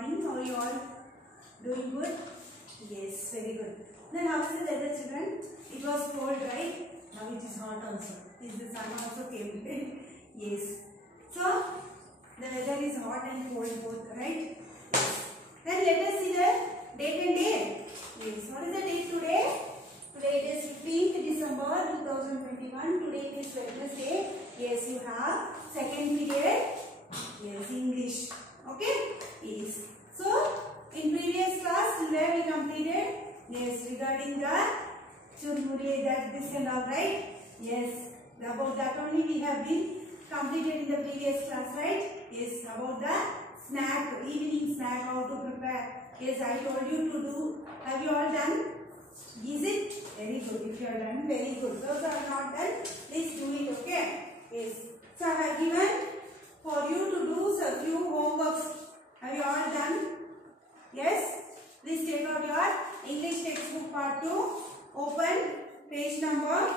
morning. How are you all? Doing good? Yes, very good. Then how is the weather, children? It was cold, right? Now it is hot also. Is the sun also came? Yes. So the weather is hot and cold both, right? Then let us see the date and day. Yes. What is the date today? Today it is 15th December 2021. Today it is Wednesday. Yes, you have second period. Yes, English. Okay? Yes. So, in previous class, where we completed? Yes, regarding the churmuri, that this and all, right? Yes, about that only we have been completed in the previous class, right? Yes, about the snack, evening snack, how to prepare. Yes, I told you to do. Have you all done? Is it? Very good. If you are done, very good. Those are not done, please do it, okay? Yes. So, I have given for you to do a few homeworks. Have you all done? Yes? Please take out your English textbook part 2. Open page number.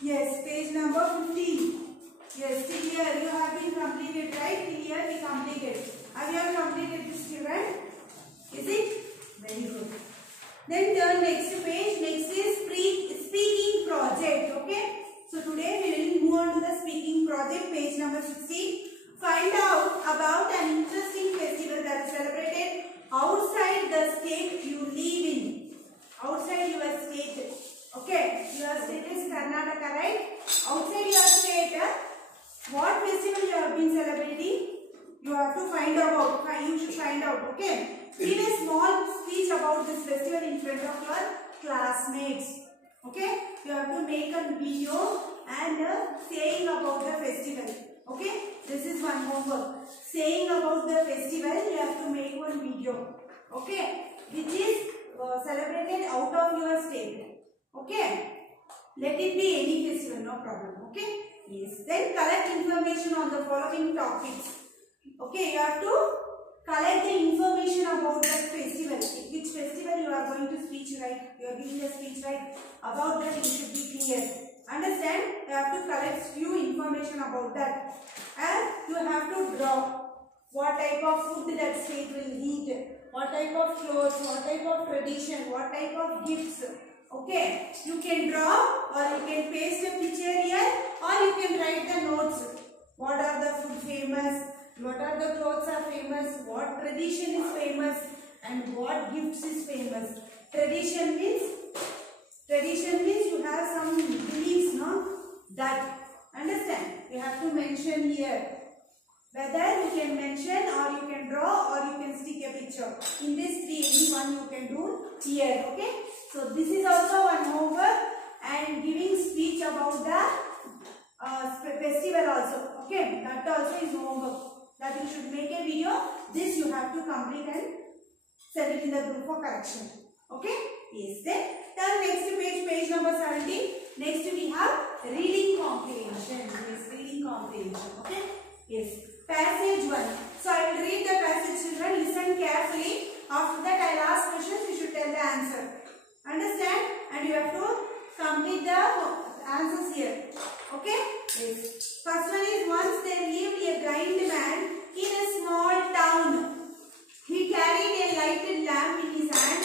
Yes, page number 15. Yes, till here you have been completed, right? Till here we completed. Have you all completed this, children? Is it? Very good. Then turn next page. Next is speaking project. Okay? So today we will move on to the speaking project, page number 16. Find out about an interesting festival that is celebrated outside the state you live in. Outside your state. Okay? Your state is Karnataka, right? Outside your state, what festival you have been celebrating? You have to find out. You should find out. Okay? Give a small speech about this festival in front of your classmates. Okay? You have to make a video and saying about the festival. Okay? This is one homework. Saying about the festival, you have to make one video. Okay? Which is celebrated out of your state. Okay? Let it be any festival, no problem. Okay? Yes. Then collect information on the following topics. Okay? You have to collect the information about that festival. Which festival you are going to speech, right? You are giving the speech, right? About that you should be clear. Understand? You have to collect few information about that. And you have to draw what type of food that state will eat, what type of clothes, what type of tradition, what type of gifts. Okay? You can draw or you can paste a picture here or you can write the notes. What are the food famous? What are the clothes are famous? What tradition is famous? And what gifts is famous? Tradition means you have some beliefs, no? That. Understand? You have to mention here. Whether you can mention or you can draw or you can stick a picture. In this three, any one you can do here. Okay? So this is also one homework and giving speech about the festival also. Okay? That also is homework. That you should make a video. This you have to complete and send it in the group for correction. Okay? Yes. Then turn next page, page number 17. Next we have reading comprehension. Yes, reading comprehension. Okay? Yes. Passage 1. So I will read the passage, children. Listen carefully. After that I will ask questions. You should tell the answer. Understand? And you have to complete the answers here. Okay? Yes. First one is, once there lived a blind man in a small town. He carried a lighted lamp in his hand.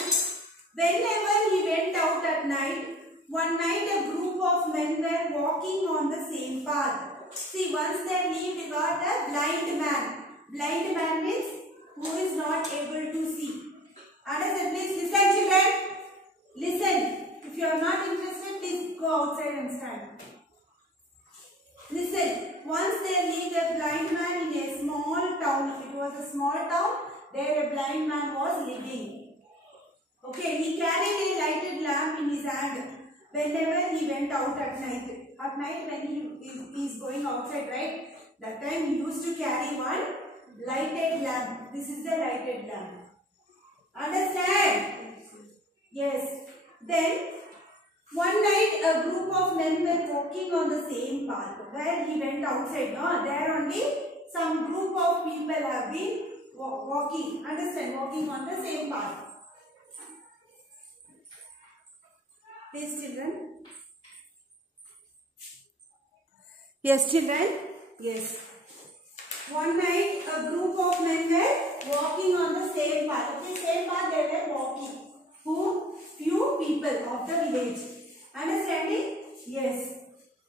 Whenever he went out at night, one night a group of men were walking on the same path. See, once there lived a blind man. Blind man means who is not able to see. Understand? Please listen, children. Listen. If you are not interested, please go outside and stand. Listen. Once there lived a blind man in a small town. It was a small town. There a blind man was living. Okay. He carried a lighted lamp in his hand whenever he went out at night. At night when he is going outside, right? That time he used to carry one lighted lamp. This is the lighted lamp. Understand? Yes. Then one night a group of men were walking on the same path. Where he went outside, no? There only some group of people have been walking. Understand? Walking on the same path. Please, children. Yes, children. Yes. One night a group of men were walking on the same path. Okay, same path they were walking. Who? Few people of the village. Understanding? Yes.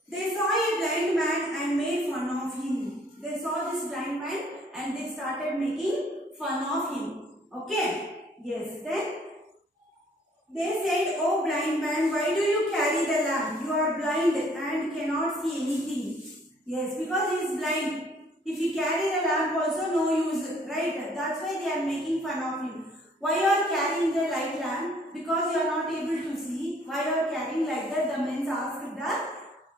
They saw a blind man and made fun of him. They saw this blind man and they started making fun of him. Okay? Yes. Then they said, "Oh blind man, why do you carry the lamp? You are blind and cannot see anything." Yes, because he is blind. If you carry the lamp also no use, right? That's why they are making fun of him. Why you are carrying the light lamp? Because you are not able to see. Why you are carrying like that? The men asked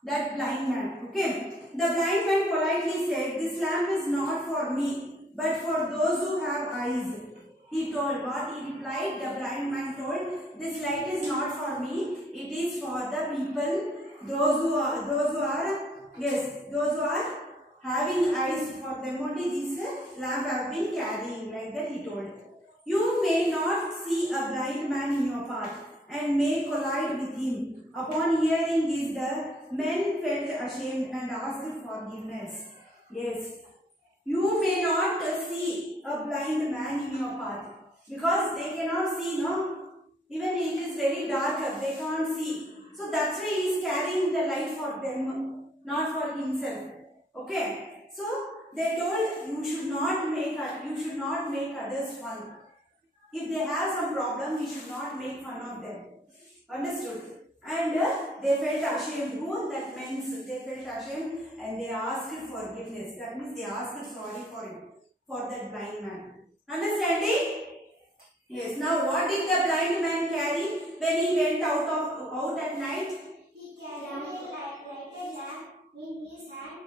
that blind man. Okay. The blind man politely said, "This lamp is not for me, but for those who have eyes." He told. What he replied? The blind man told, "This light is not for me. It is for the people, those who are having eyes. For them only this lamp have been carrying." Like that he told. You may not see a blind man in your path and may collide with him. Upon hearing this, the men felt ashamed and asked forgiveness. Yes. You may not see a blind man in your path because they cannot see, no? Even it is very dark, they can't see. So that's why he is carrying the light for them, not for himself. Okay. So they told you should not make others fun. If they have some problem, we should not make fun of them. Understood? And they felt ashamed. Who? That means they felt ashamed and they asked forgiveness. That means they asked sorry for that blind man. Understanding? Yes. Now what did the blind man carry when he went out at night? He carried a lighted lamp in his hand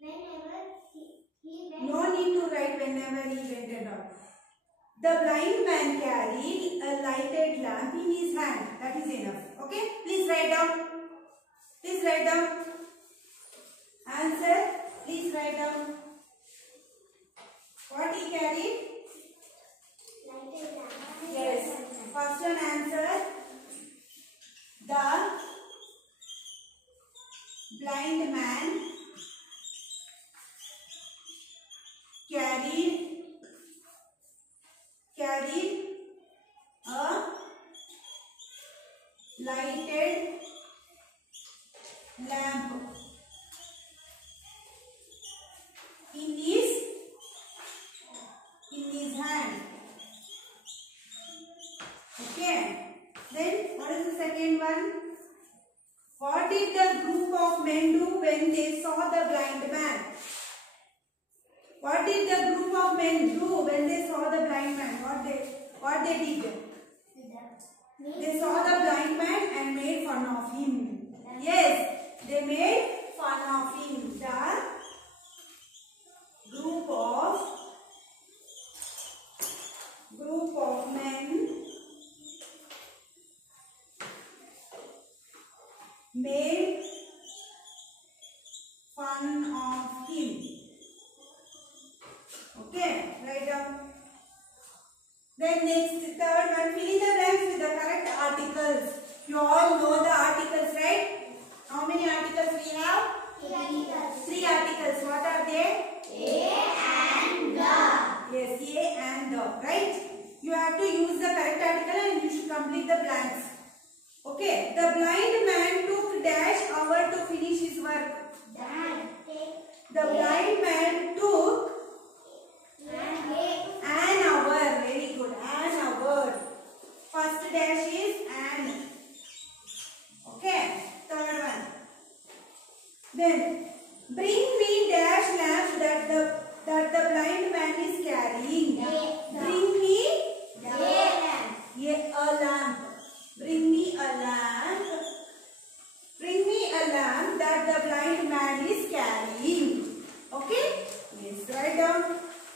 whenever he went. No need to write whenever he went out. The blind man carried a lighted lamp in his hand. That is enough. Okay? Please write down. Please write down. Answer. Please write down. What he carried? Lighted lamp. Yes. First one answer. The blind man carried a lighted lamp in his hand. Okay. Then what is the second one? What did the group of men do when they saw the blind man? What did the group of men do when they saw the blind man? What they did? They saw the blind man and made fun of him. Yes, they made fun of him. The group of men made fun of him. Okay, write down. Then next, third one, fill in the blanks with the correct articles. You all know the articles, right? How many articles we have? 3 articles. 3 articles. What are they? A and the. Yes, A and the. Right? You have to use the correct article and you should complete the blanks. Okay. The blind man took dash hour to finish his work. Dad. The blind man took an hour. Very good. An hour. First dash is an. Okay. Third one. Then bring me dash lamp that the blind man is carrying. Bring me a lamp. Bring me a lamp. Bring me a lamp that the blind man is carrying. Okay? Yes. Write down.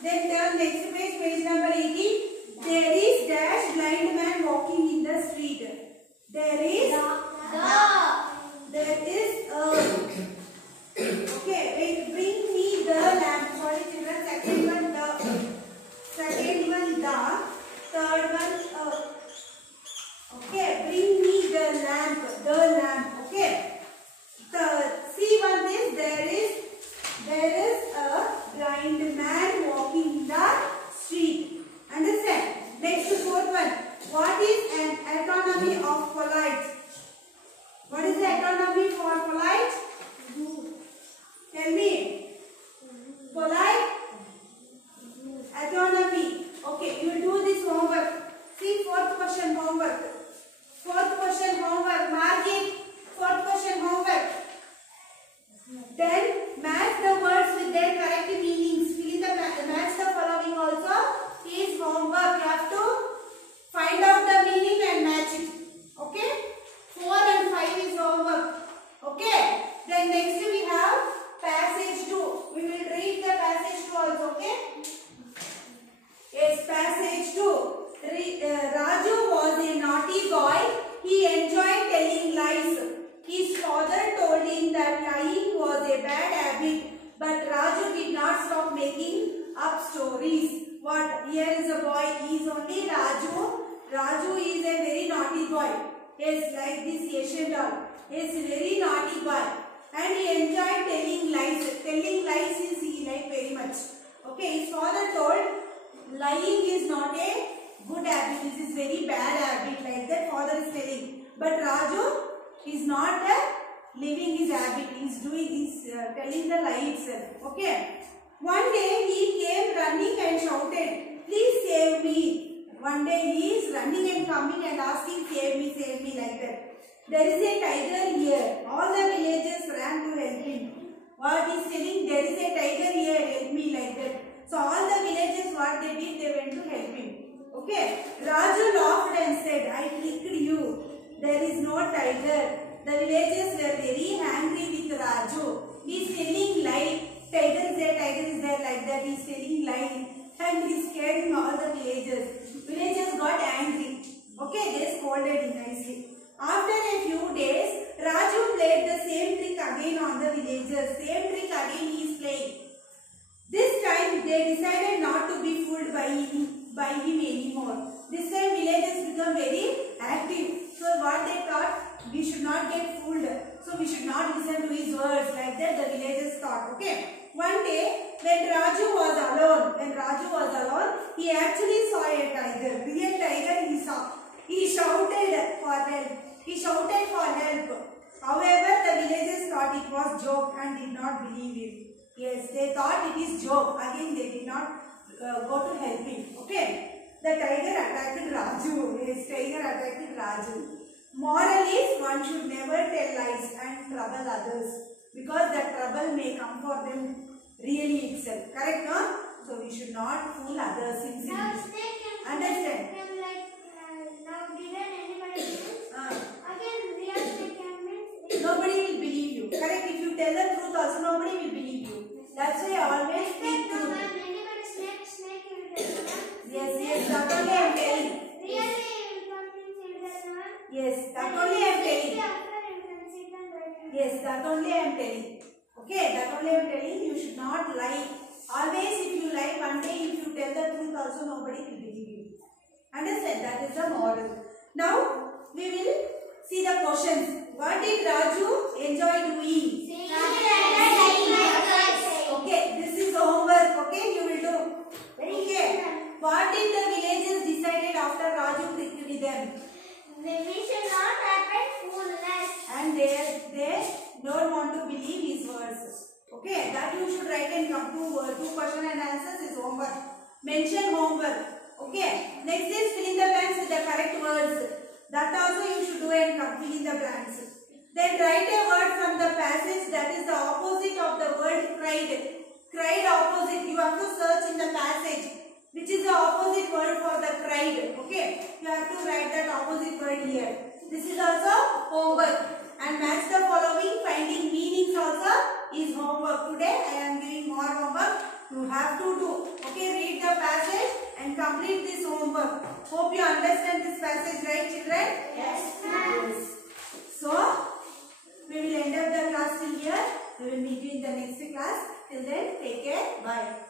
Then turn next page, page number 18. There is dash blind man walking in the street. There is okay, wait, bring me the lamp. Sorry children, second one the. Third one okay, bring me the lamp. Okay. See one this, there is a blind man walking in the street. What is an antonymy of polite? What is the antonymy for polite? Tell me. Polite? Antonymy. Okay, you will do this homework. See, fourth question homework. Fourth question homework. Mark it. Fourth question homework. Then match the words with their correct meanings. Fill in the match the following also is homework. You have to find out the meaning and match it. Okay? 4 and 5 is homework. Okay? Then next we have passage 2. We will read the passage 2 also. Okay? Yes, passage 2. Raju was a naughty boy. He enjoyed telling lies. His father told him that lying was a bad habit, but Raju did not stop making up stories. What? Here is a boy. He is only Raju. Raju is a very naughty boy. Yes, like this Asian doll. Yes, very naughty boy. And he enjoyed telling lies. Telling lies is he liked very much. Okay, his father told lying is not a good habit. This is very bad habit. Like that father is telling. But Raju is not living his habit. He is doing, he is telling the lie itself. Okay. One day he came running and shouted, "Please save me." One day he is running and coming and asking, save me like that. There is a tiger here. All the villagers ran to help him. What he is telling, there is a tiger here, help me like that. So all the villagers, what they did, they went to help him. Okay. Raju laughed and said, "I tricked you. There is no tiger." The villagers were very angry with Raju. He is telling lie. Tiger is there like that. He is telling lie. And he is scaring all the villagers. Villagers got angry. Okay, they scolded him nicely. After a few days, Raju played the same trick again on the villagers. Same trick again he is playing. This time they decided not to be fooled by him anymore. This time villagers become very active. So what they thought, we should not get fooled. So we should not listen to his words. Like that the villagers thought. Okay. One day when Raju was alone, he actually saw a tiger. Real tiger he saw. He shouted for help. However, the villagers thought it was joke and did not believe it. Yes, they thought it is joke. Again, they did not go to help him. Okay. The tiger attacked Raju. Yes, tiger attacked Raju. Moral is, one should never tell lies and trouble others, because that trouble may come for them really itself. Correct, no? So we should not fool others in sin. Understand? Now, didn't anybody again real statement? Nobody will believe you. Correct? If you tell the truth also, nobody will believe you. That's why I always speak truth. Yes, that only I am telling. Yes, that only I am telling. Yes, that only I am telling. Okay, that only I am telling. You should not lie. Always if you lie, one day if you tell the truth also, nobody will believe you. Understand? That is the moral. Now, we will see the questions. What did Raju enjoy doing? Okay, this is the homework. Okay, you will do. Okay. What did the villagers decided after Raju tricked with them? We should not happen foolness. And they don't want to believe his words. Okay, that you should write and come to two question and answers is homework. Mention homework. Okay, next is fill in the blanks with the correct words. That also you should do and fill in the blanks. Then write a word from the passage that is the opposite of the word cried. Cried opposite. You have to search in the passage which is the opposite word for the cried. Okay, you have to write that opposite word here. This is also homework. And match the following. Finding meanings also is homework. Today I am giving more homework. You have to do. Okay, read the passage and complete this homework. Hope you understand this passage, right, children? Yes, ma'am. Yes. So, we will end up the class till here. We will meet you in the next class. Till then, take care. Bye.